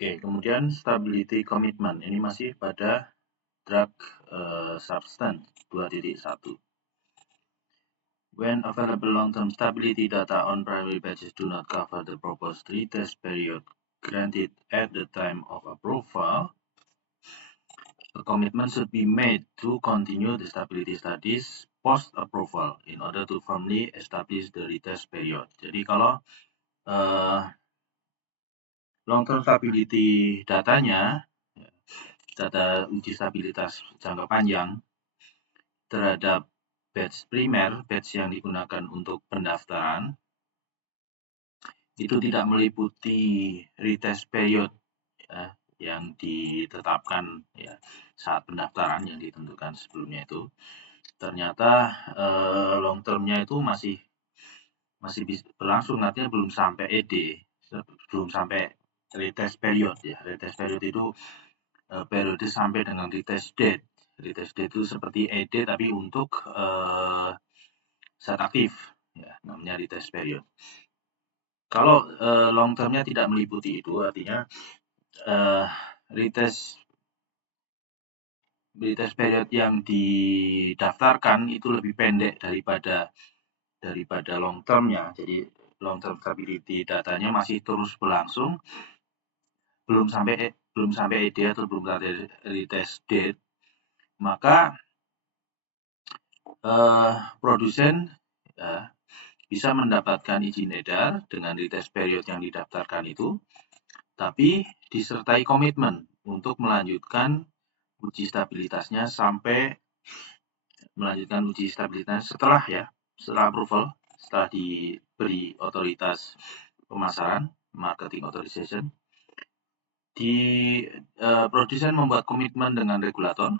Oke, kemudian stability commitment ini masih pada drug substance 2.1. When available long-term stability data on primary batches do not cover the proposed retest period granted at the time of approval, a commitment should be made to continue the stability studies post-approval in order to firmly establish the retest period. Jadi kalau long-term stability datanya, data uji stabilitas jangka panjang terhadap batch primer, batch yang digunakan untuk pendaftaran, itu tidak meliputi retest period ya, yang ditetapkan ya, saat pendaftaran yang ditentukan sebelumnya itu. Ternyata long term-nya itu masih berlangsung, artinya belum sampai ED, belum sampai retest period ya. Retest period itu periode sampai dengan retest date. Retest date itu seperti ED tapi untuk zat aktif ya, namanya retest period. Kalau long term-nya tidak meliputi itu, artinya retest period yang didaftarkan itu lebih pendek daripada long term-nya. Jadi long term stability datanya masih terus berlangsung, belum sampai ED atau belum sampai retest date, maka produsen ya, bisa mendapatkan izin edar dengan retest period yang didaftarkan itu, tapi disertai komitmen untuk melanjutkan uji stabilitasnya sampai melanjutkan uji stabilitas setelah approval, setelah diberi otoritas pemasaran, marketing authorization. Produsen membuat komitmen dengan regulator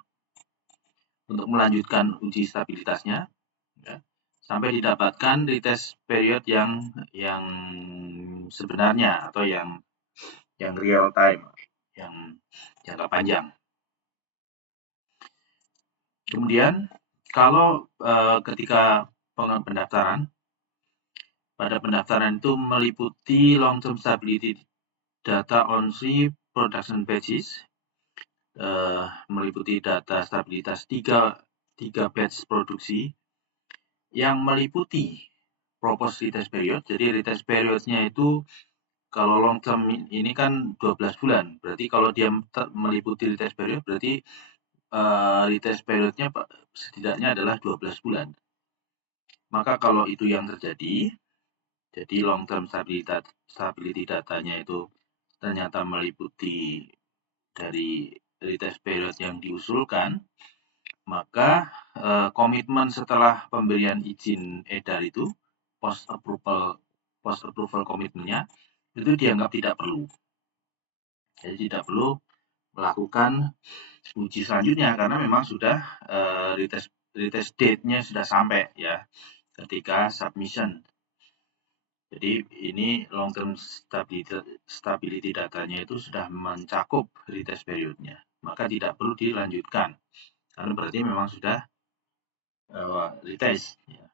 untuk melanjutkan uji stabilitasnya ya, sampai didapatkan retest period yang sebenarnya atau yang real time, yang jangka panjang. Kemudian kalau ketika pendaftaran, pada pendaftaran itu meliputi long-term stability data on 3 production batches, meliputi data stabilitas 3 batch produksi yang meliputi proposed retest period. Jadi retest periodnya itu kalau long term ini kan 12 bulan. Berarti kalau dia meliputi retest period, berarti retest periodnya setidaknya adalah 12 bulan. Maka kalau itu yang terjadi, jadi long term stability datanya itu ternyata meliputi dari retest period yang diusulkan, maka komitmen setelah pemberian izin edar itu post approval komitmennya itu dianggap tidak perlu. Jadi tidak perlu melakukan uji selanjutnya karena memang sudah retest date-nya sudah sampai ya ketika submission. Jadi ini long term stability datanya itu sudah mencakup retest periodnya, maka tidak perlu dilanjutkan karena berarti memang sudah retest. Ya.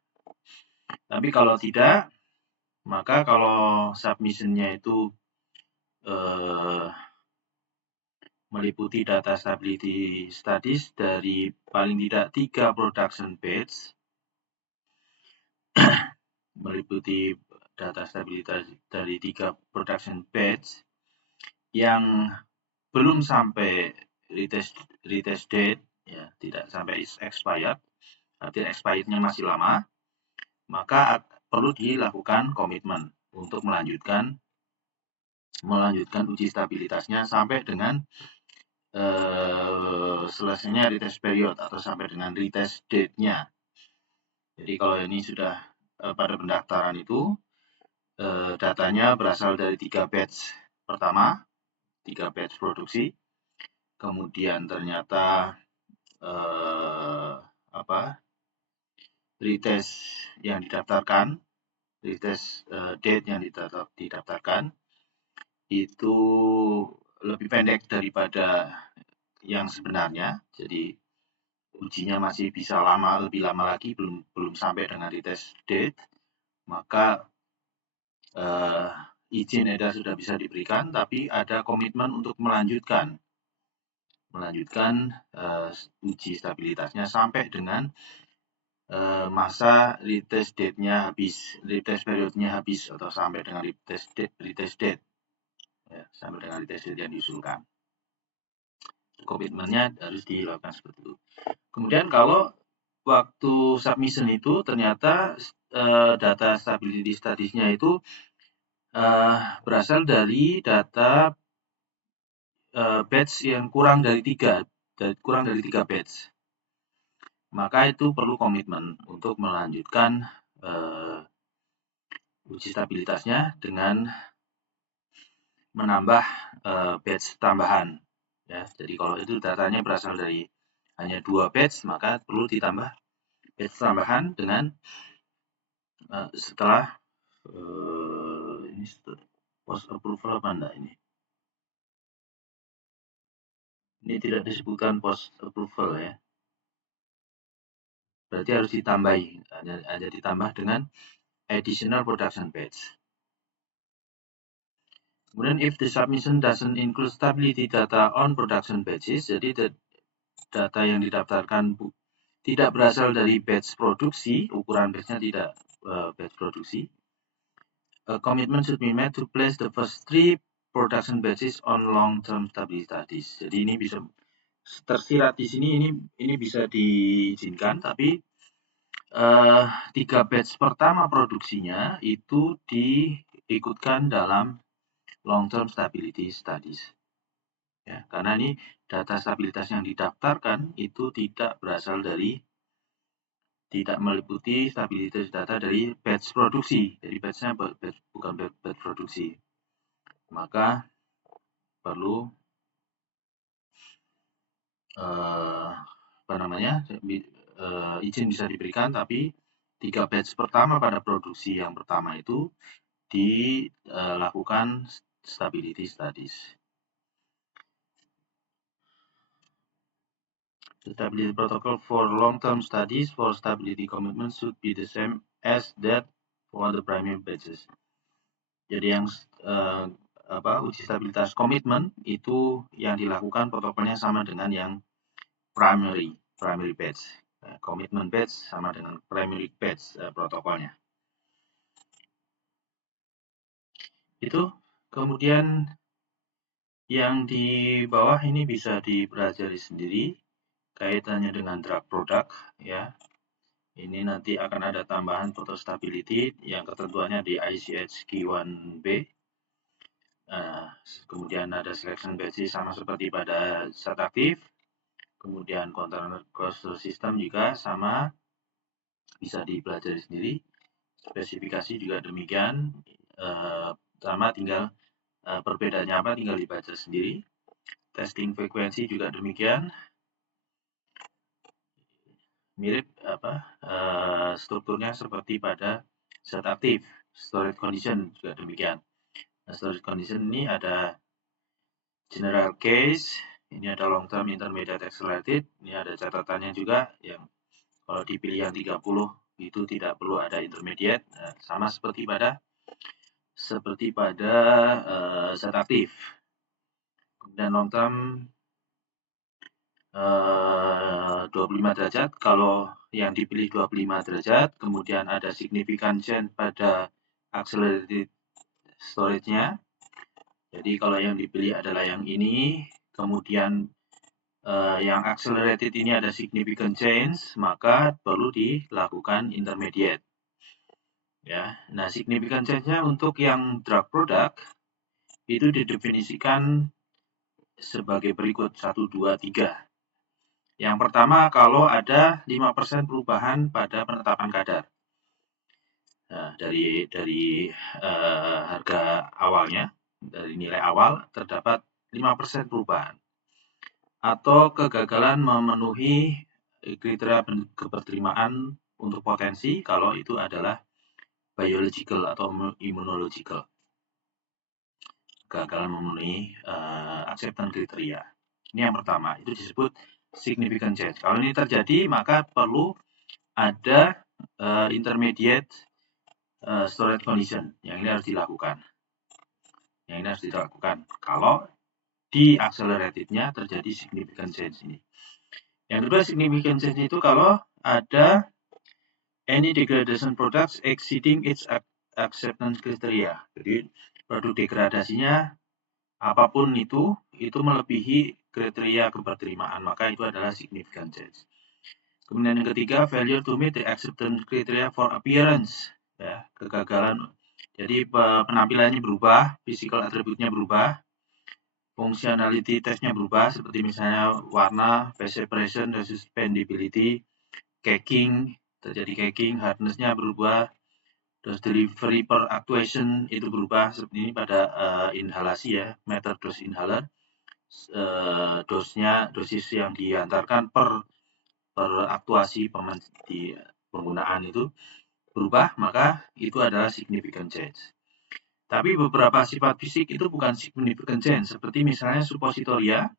Tapi kalau tidak, maka kalau submission-nya itu meliputi data stability studies dari paling tidak 3 production batch, meliputi data stabilitas dari 3 production batch yang belum sampai retest date, ya, tidak sampai expired, artinya expirednya masih lama, maka perlu dilakukan komitmen untuk melanjutkan uji stabilitasnya sampai dengan selesainya retest period atau sampai dengan retest date-nya. Jadi kalau ini sudah pada pendaftaran itu datanya berasal dari 3 batch pertama, 3 batch produksi, kemudian ternyata retest yang didaftarkan, retest date yang didaftarkan itu lebih pendek daripada yang sebenarnya, jadi ujinya masih bisa lebih lama lagi, belum sampai dengan retest date, maka izin edar sudah bisa diberikan, tapi ada komitmen untuk melanjutkan uji stabilitasnya sampai dengan masa retest date-nya habis, retest periodnya habis, atau sampai dengan retest date, ya, sampai dengan retest date yang diusulkan. Komitmennya harus dilakukan seperti itu. Kemudian kalau waktu submission itu ternyata data stability studies-nya itu berasal dari data batch yang kurang dari 3 batch. Maka itu perlu komitmen untuk melanjutkan uji stabilitasnya dengan menambah batch tambahan. Ya, jadi kalau itu datanya berasal dari hanya 2 batch, maka perlu ditambah batch tambahan dengan setelah ini post approval apa enggak ini? Ini tidak disebutkan post approval ya. Berarti harus ditambahi, hanya ditambah dengan additional production batch. Kemudian if the submission doesn't include stability data on production batches, jadi data yang didaftarkan tidak berasal dari batch produksi, ukuran batchnya tidak batch produksi. A commitment should be made to place the first 3 production batches on long-term stability studies. Jadi ini bisa tersirat di sini, ini bisa diizinkan, tapi 3 batch pertama produksinya itu diikutkan dalam long-term stability studies. Ya, karena ini data stabilitas yang didaftarkan itu tidak meliputi stabilitas data dari batch produksi. Jadi batch-nya bukan batch produksi. Maka perlu izin bisa diberikan, tapi 3 batch pertama pada produksi yang pertama itu dilakukan stability studies. The stability protocol for long-term studies for stability commitment should be the same as that for the primary batches. Jadi yang uji stabilitas komitmen itu yang dilakukan protokolnya sama dengan yang primary batch. Commitment batch sama dengan primary batch protokolnya. Itu kemudian yang di bawah ini bisa dipelajari sendiri kaitannya dengan drug product ya. Ini nanti akan ada tambahan photo stability yang ketentuannya di ICH Q1B. Kemudian ada selection batches sama seperti pada zat aktif. Kemudian container closure system juga sama, bisa dipelajari sendiri. Spesifikasi juga demikian, sama tinggal perbedaannya apa tinggal dibaca sendiri. Testing frekuensi juga demikian. Mirip strukturnya seperti pada zat aktif. Storage condition juga demikian. Nah, storage condition ini ada general case, ini ada long term intermediate accelerated, ini ada catatannya juga yang kalau dipilih yang 30 itu tidak perlu ada intermediate, sama seperti pada zat aktif. Dan long term 25 derajat, kalau yang dipilih 25 derajat, kemudian ada significant change pada accelerated storage-nya. Jadi kalau yang dipilih adalah yang ini, kemudian yang accelerated ini ada significant change, maka perlu dilakukan intermediate. Ya, nah significant change-nya untuk yang drug product itu didefinisikan sebagai berikut 1, 2, 3. Yang pertama, kalau ada 5% perubahan pada penetapan kadar. Nah, dari harga awalnya, dari nilai awal terdapat 5% perubahan. Atau kegagalan memenuhi kriteria keberterimaan untuk potensi kalau itu adalah biological atau immunological. Kegagalan memenuhi acceptance kriteria. Ini yang pertama, itu disebut significant change. Kalau ini terjadi, maka perlu ada intermediate storage condition yang ini harus dilakukan. Yang ini harus dilakukan kalau di accelerated-nya terjadi significant change ini. Yang kedua, significant change itu kalau ada any degradation products exceeding its acceptance criteria. Jadi produk degradasinya apapun itu melebihi kriteria keterterimaan, maka itu adalah significant change. Kemudian yang ketiga, failure to meet the acceptance criteria for appearance, ya, kegagalan. Jadi penampilannya berubah, physical attribute-nya berubah, functionality test-nya berubah, seperti misalnya warna, phase separation, suspendability, caking, terjadi caking, hardness-nya berubah, terus delivery per actuation itu berubah, seperti ini pada inhalasi ya, meter dose inhaler, dosis yang diantarkan per aktuasi di penggunaan itu berubah, maka itu adalah significant change. Tapi beberapa sifat fisik itu bukan significant change, seperti misalnya suppositoria,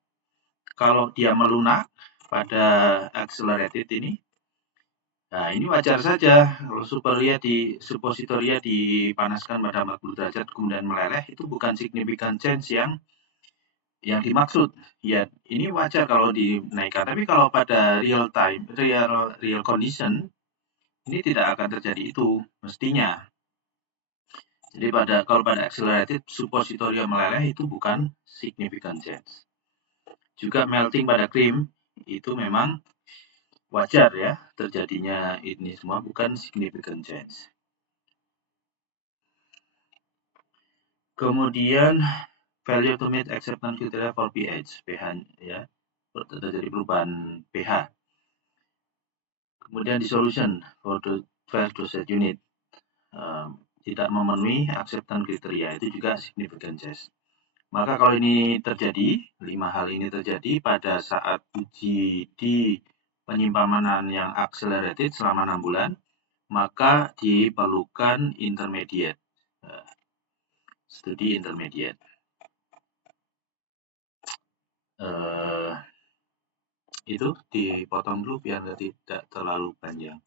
kalau dia melunak pada accelerated ini, nah ini wajar saja. Kalau suppositoria dipanaskan pada 40 derajat kemudian meleleh, itu bukan significant change yang dimaksud. Ya, ini wajar kalau dinaikkan. Tapi kalau pada real condition, ini tidak akan terjadi itu mestinya. Jadi kalau pada accelerated, suppositoria meleleh itu bukan significant change. Juga melting pada krim itu memang wajar ya terjadinya ini semua, bukan significant change. Kemudian failure to meet acceptance criteria for pH, ya, terjadi perubahan pH. Kemudian dissolution for the 12 dosage unit tidak memenuhi acceptance kriteria, itu juga significant change. Maka kalau ini terjadi, 5 hal ini terjadi pada saat uji di penyimpanan yang accelerated selama 6 bulan, maka diperlukan intermediate, studi intermediate. Itu dipotong dulu biar tidak terlalu panjang.